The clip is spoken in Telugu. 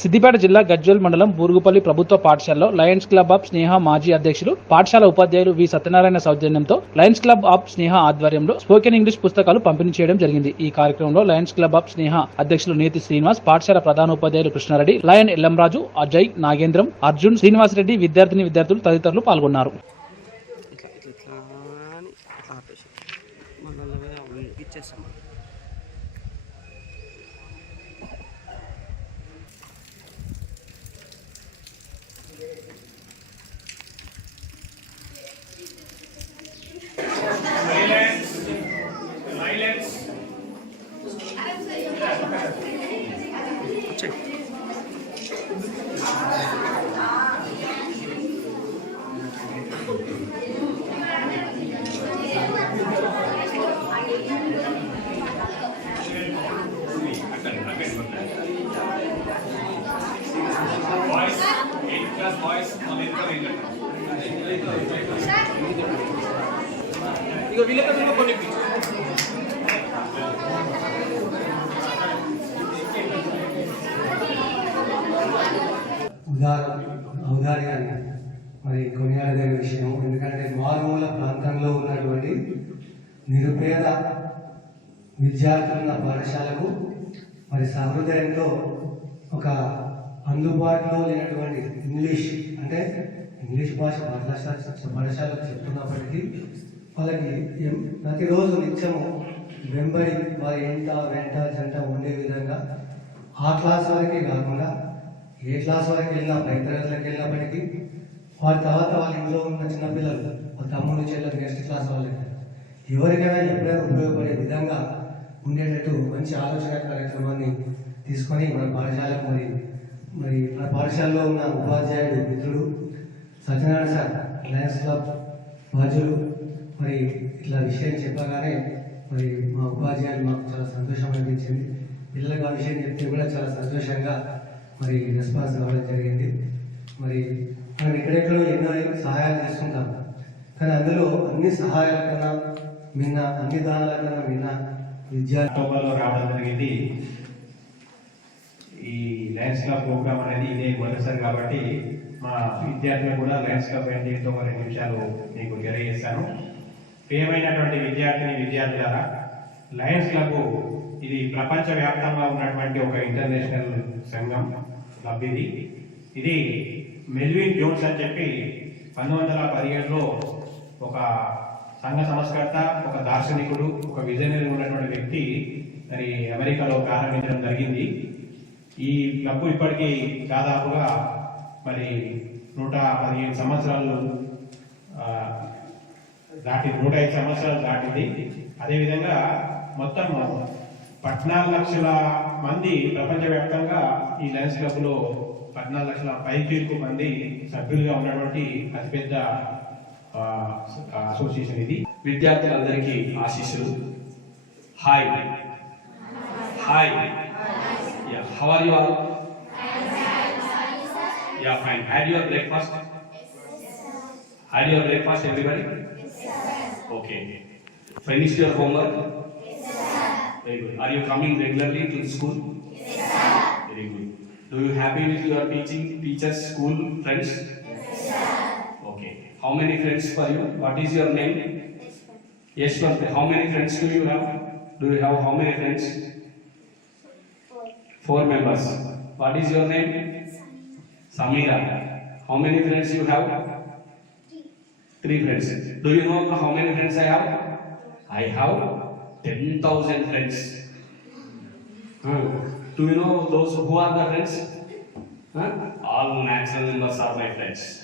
సిద్దిపేట జిల్లా గజ్వేల్ మండలం బూరుగుపల్లి ప్రభుత్వ పాఠశాలలో లయన్స్ క్లబ్ ఆఫ్ స్నేహ మాజీ అధ్యక్షులు పాఠశాల ఉపాధ్యాయులు వి. సత్యనారాయణ సౌజన్యంతో లయన్స్ క్లబ్ ఆఫ్ స్నేహ ఆధ్వర్యంలో స్పోకెన్ ఇంగ్లీష్ పుస్తకాలు పంపిణీ చేయడం జరిగింది. ఈ కార్యక్రమంలో లయన్స్ క్లబ్ ఆఫ్ స్నేహ అధ్యక్షులు నేతి శ్రీనివాస్ పాఠశాల ప్రధానోపాధ్యాయులు కృష్ణారెడ్డి లయన్ ఎల్లంరాజు అజయ్ నాగేంద్రం అర్జున్ శ్రీనివాసరెడ్డి విద్యార్థిని విద్యార్థులు తదితరులు పాల్గొన్నారు. ఇచ్చేస్తాం. వచ్చేయ్. బాయ్స్ ఎయిత్ క్లాస్ బాయ్స్ మన ఇద్దరు ఏంటంటే ఔదార్యాన్ని మరి కొనియాడదగిన విషయం. ఎందుకంటే మారుమూల ప్రాంతంలో ఉన్నటువంటి నిరుపేద విద్యార్థులున్న పాఠశాలకు మరి సహృదయంతో ఒక అందుబాటులో లేనటువంటి ఇంగ్లీష్ అంటే ఇంగ్లీష్ భాష పాఠశాల పాఠశాలకు చెప్తున్నప్పటికీ వాళ్ళకి ప్రతిరోజు నిత్యము వెంబడి వారి ఎంట వెంట జంట ఉండే విధంగా ఆ క్లాస్ వరకే కాకుండా ఏ క్లాస్ వరకు వెళ్ళినా పై తరగతులకు వెళ్ళినప్పటికీ వారి తర్వాత వాళ్ళ ఇంట్లో ఉన్న చిన్నపిల్లలు వాళ్ళ తమ్ముడు చెల్లెలు నెక్స్ట్ క్లాస్ వాళ్ళకి ఎవరికైనా ఎప్పుడైనా ఉపయోగపడే విధంగా ఉండేటట్టు మంచి ఆలోచన కార్యక్రమాన్ని తీసుకొని మన పాఠశాల మరి మరి మన పాఠశాలలో ఉన్న ఉపాధ్యాయుడు మిత్రుడు సత్యనారాయణ సార్ లయన్స్ క్లబ్ బాధ్యులు మరి ఇట్లా విషయం చెప్పగానే మరి మా ఉపాధ్యాయులు మాకు చాలా సంతోషం అనిపించింది. పిల్లలకు ఆ విషయం చెప్తే కూడా చాలా సంతోషంగా మరి రెస్పాన్స్ కావడం జరిగింది. మరి మనం ఎక్కడెక్కడో ఎన్నో సహాయాలు చేసుకుంటాం కానీ అందులో అన్ని సహాయాల కన్నా మిన్న అన్ని దానాల కన్నా మిన్న విద్యా అక్టోబర్లో రావడం జరిగింది. ఈ లయన్స్ క్లబ్ ప్రోగ్రామ్ అనేది ఇదే మొదటిసారి కాబట్టి మా విద్యార్థులు కూడా లయన్స్ క్లబ్ ఏంటి ఏంటో ఒక నిమిషాలు మీకు తెలియజేస్తాను ప్రియమైనటువంటి విద్యార్థిని విద్యార్థులారా లయన్స్ క్లబ్ ఇది ప్రపంచవ్యాప్తంగా ఉన్నటువంటి ఒక ఇంటర్నేషనల్ సంఘం క్లబ్ ఇది. ఇది మెల్విన్ జోన్స్ అని చెప్పి పంతొమ్మిది వందల పదిహేడులో ఒక సంఘ సంస్కర్త ఒక దార్శనికుడు ఒక విజనరీ ఉన్నటువంటి వ్యక్తి మరి అమెరికాలో ప్రారంభించడం జరిగింది. ఈ క్లబ్ ఇప్పటికీ దాదాపుగా మరి నూట పదిహేను సంవత్సరాలు దాటి నూట ఐదు సంవత్సరాలు దాటింది. అదేవిధంగా మొత్తం పద్నాలుగు లక్షల మంది ప్రపంచవ్యాప్తంగా ఈ లయన్స్ క్లబ్లో పద్నాలుగు లక్షల పైకీలకు మంది సభ్యులుగా ఉన్నటువంటి అతిపెద్ద అసోసియేషన్ ఇది. విద్యార్థులందరికీ ఆశీస్సులు. Hi hi ya how are you all ya fine had your breakfast had your breakfast everybody okay finish your homework Very good. Are you coming regularly to school? Yes, sir. Very good. Do you happy with your teaching, teachers, school, friends? Yes, sir. Okay. How many friends for you? What is your name? Yes, sir. How many friends do you have? Do you have how many friends? Four. Four members. What is your name? Samira. How many friends you have? Three. Three friends. Do you know how many friends I have? I have 10,000 friends. Hmm. Do you know those who are the friends? Huh? All natural members are my friends.